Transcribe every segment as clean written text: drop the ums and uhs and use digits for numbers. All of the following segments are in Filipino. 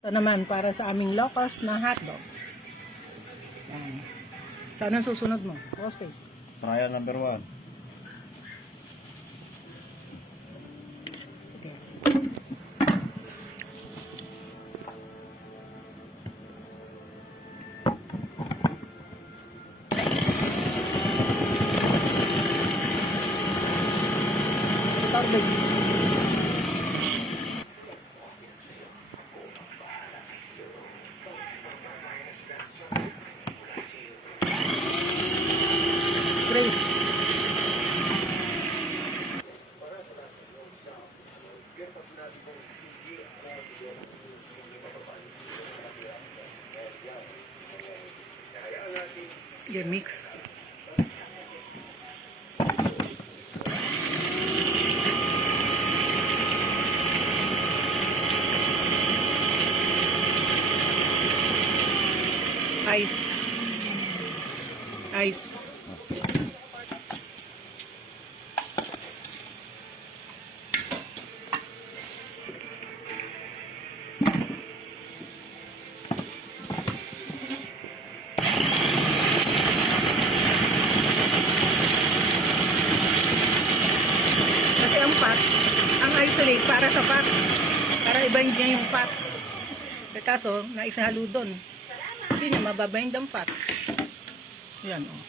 Ito naman para sa aming low-cost na hotdog. Yan. Saan ang susunod mo? Postpaid. Trial number 1. Okay. Recording. Great. Yeah, mix. Ice. Ice. Kasi ang fat, ang isolate para sa fat. Para i-bind niya yung fat. Kaso, naisahalo doon. Hindi niya mababind ang fat. Yan, oh.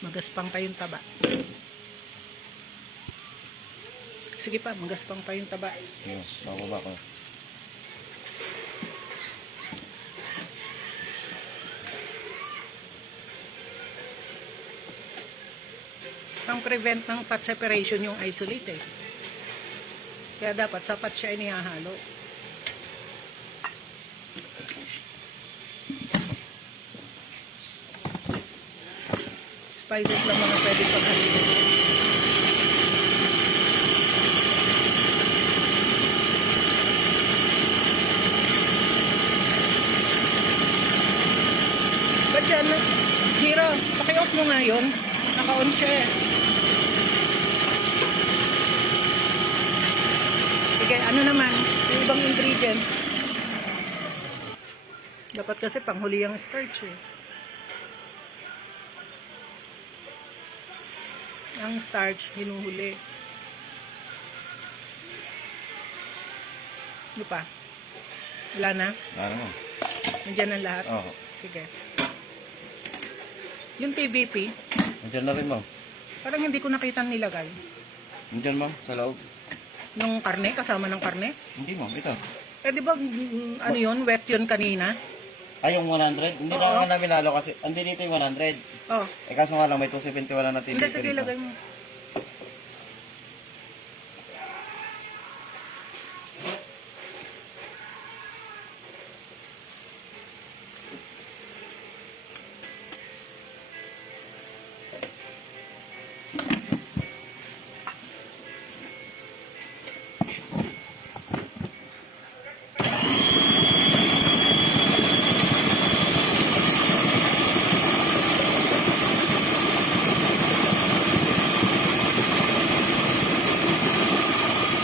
Magaspang pa yung taba. Sige pa, magaspang pa yung taba. Sige, bababa ko. Ang prevent ng fat separation yung isolate eh. Kaya dapat sa fat siya inihahalo. Spices lang mga pwede paghalito. Ba't yan? Hiro, paki-off mo nga yun. Naka-on siya eh. Sige, ano naman, yung ibang ingredients. Dapat kasi panghuli ang starch eh. Ang starch, hinuhuli. Ano pa? Wala na? Ano mo? Nandiyan ang lahat? Oo. Sige. Yung TVP, Nandiyan na rin mo. parang hindi ko nakita nilagay. Nandiyan mo, sa loob. Nung karne, kasama ng karne. Hindi mo, ito. Eh di ba, ano yun, wet yun kanina? Ay, yung 100? Hindi Oo. na nga namin lalo kasi, andi dito yung 100. Oh, Eh kaso nga lang, may 271 na natin hindi, dito sige, dito. lagay mo.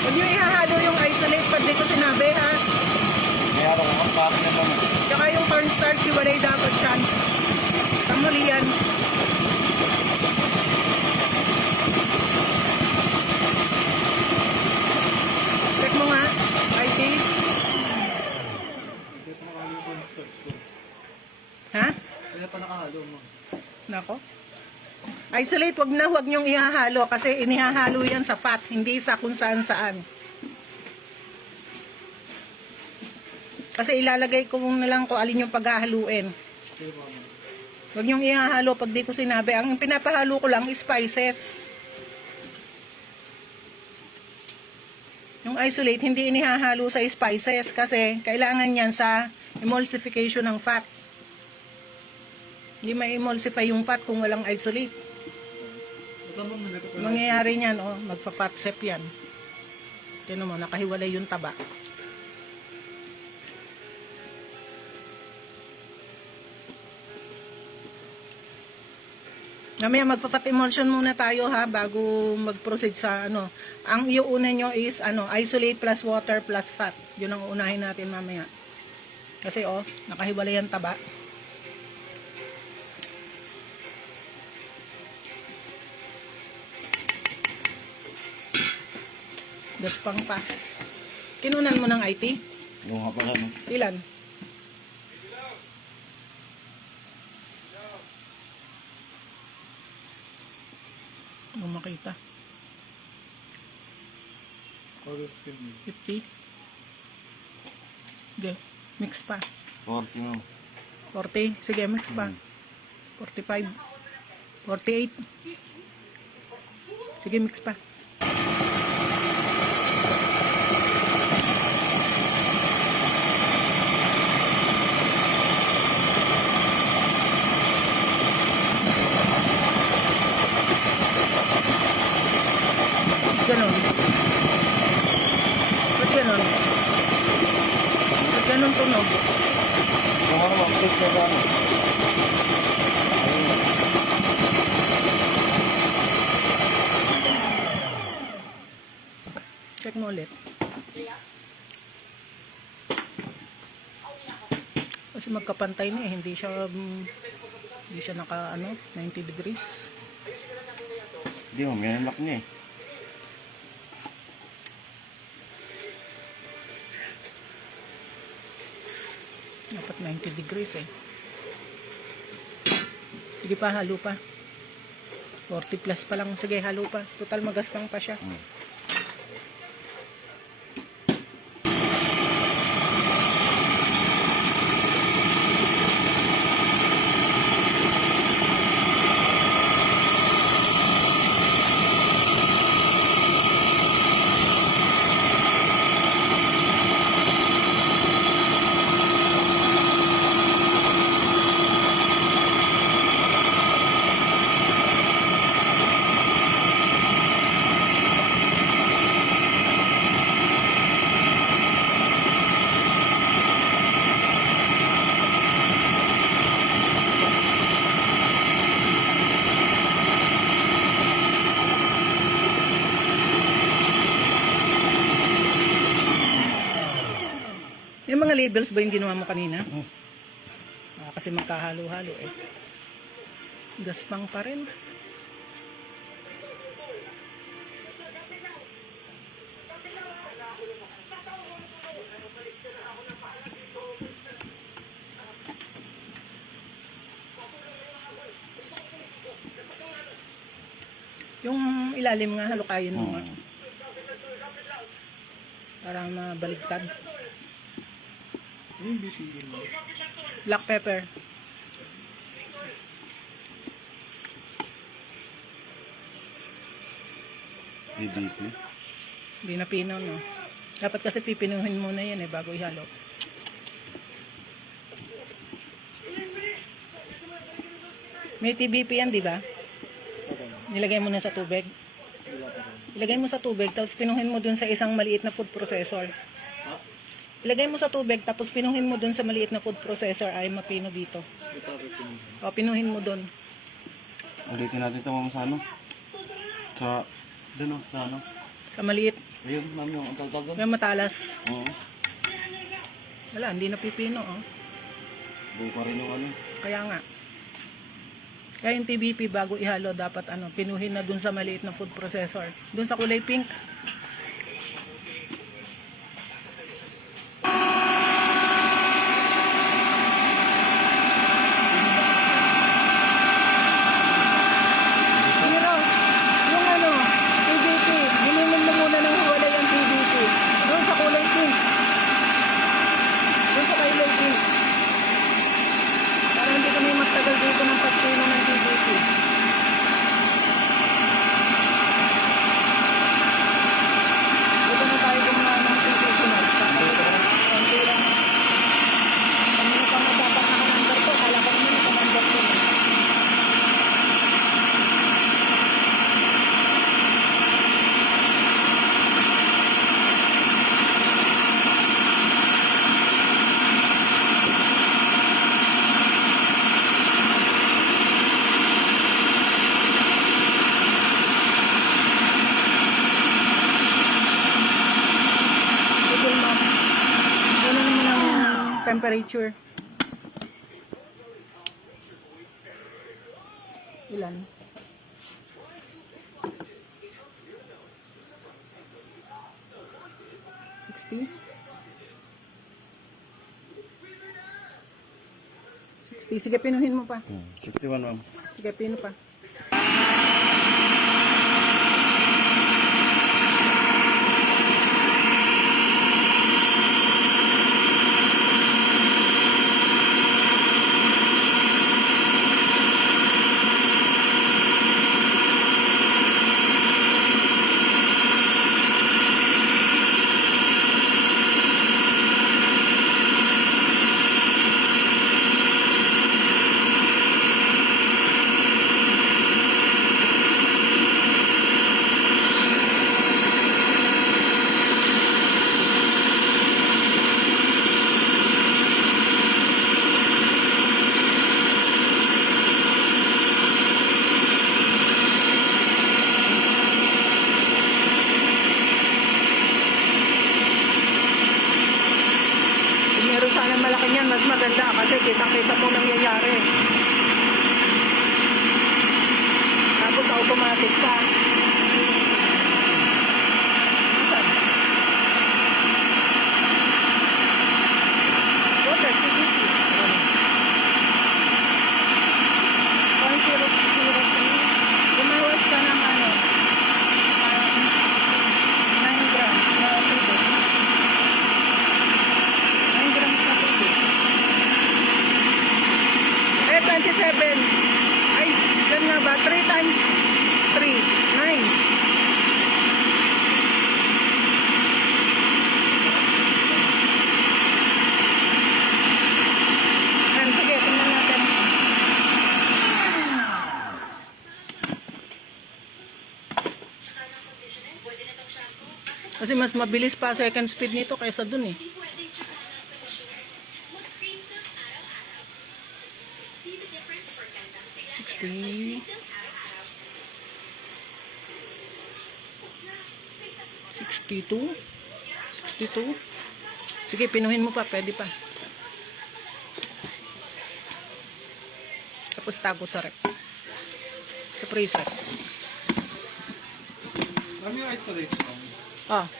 Huwag nyo ihahalo yung isolate pag di ko sinabi ha. May araw ko, ang pati na lang. Tsaka yung cornstarch, iwalay dapat yan. Pangmuli yan. Check mo nga, IT. Ha? Kaya pa nakahalo mo. Nako. Isolate, wag nyong ihahalo kasi inihahalo yan sa fat, hindi sa kung saan saan. Kasi ilalagay ko na lang kung alin yung paghahaluin. Wag nyong ihahalo pag di ko sinabi. Ang pinapahalo ko lang is spices. Yung isolate, hindi inihahalo sa spices kasi kailangan yan sa emulsification ng fat. Hindi ma-emulsify yung fat kung walang isolate. Mangyayari niyan, oh, magpa-fat sep yan. Tignan mo, nakahiwalay yung taba. Mamaya magpa-fat emulsion muna tayo ha bago mag-proceed sa ano. Ang iuuna nyo is ano, isolate plus water plus fat. Yun ang unahin natin mamaya. Kasi oh, nakahiwalay ang taba. Gaspang pa. Kinunan mo ng IT? Yung nga pala, no? Ilan? Kung makita. 50. Sige, mix pa. 40 mo. 40. Sige, mix pa. 45. 48. Sige, mix pa. Ganon. Ba't ganon? Ba't ganon tunog? Kung ano, mag-click na ba? Ayun. Check mo ulit. Kasi magkapantay na eh. Hindi siya naka 90 degrees. Hindi mo, may lock niya eh. Dapat 90 degrees eh. Sige pa, halo pa. 40 plus pa lang. Sige, halo pa. Total magaspang pa siya. Yung mga labels ba yung ginawa mo kanina? Kasi magkahalo-halo eh. Gaspang pa rin. Yung ilalim nga halukayin mo nga. Parang nabaligtad. Black pepper. DDP. Hindi na pino, no? Dapat kasi pipinuhin muna yan eh, bago ihalo. May TBP yan, di ba? Nilagay mo na sa tubig. Ilagay mo sa tubig, tapos pinuhin mo dun sa isang maliit na food processor. Ilagay mo sa tubig, tapos pinuhin mo dun sa maliit na food processor, ay mapino dito. O, pinuhin mo dun. Ulitin natin ito mga sa ano? Sa, doon o, sa ano? Sa maliit. Ayun, ma'am, yung ang tawag doon. May matalas. Oo. Wala, hindi na pipino, oh. Buo pa rin yung ano. Kaya nga. Kaya yung TBP bago ihalo, dapat pinuhin na dun sa maliit na food processor. Dun sa kulay pink. Pero, yung TBP, hinimin mo muna ng hiwalay ang TBP. Dun sa kulay pink. Dun sa kulay pink. Para hindi kami magtagal dito ng pagpino ng TBP. temperature. Ilan? $60? 60. Sige, pinuhin mo pa. 61 ma'am. Sige, pino pa. Kung meron sana malaki niyan, mas maganda kasi kitang-kita mo nangyayari. Tapos automatic pa. Asan? Water, TVC. 1.003. Gumawas ka ng ano, 9 grams na tubig. 9 grams na tubig. 27. Ay, dyan nga ba? 3 times 3. 9. Sige, tingnan natin. Kasi mas mabilis pa second speed nito kaysa dun eh. $60. 62. 62. Sige, pinuhin mo pa. Pwede pa. Tapos sa rep. Sa freezer. Ano yung isolate? Ah.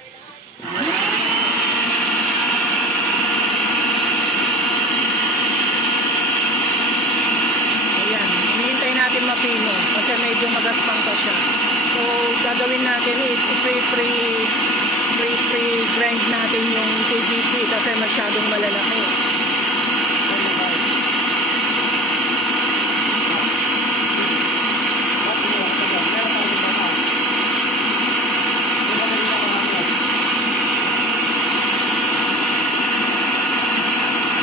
Ayan. Hinihintay natin mapino kasi medyo magaspang pa siya. So, gagawin natin is i-pre-grind natin yung TGP kasi masyadong malalaki.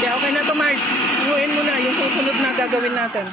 Okay na to, Mars. Inuin mo na yung susunod na gagawin natin.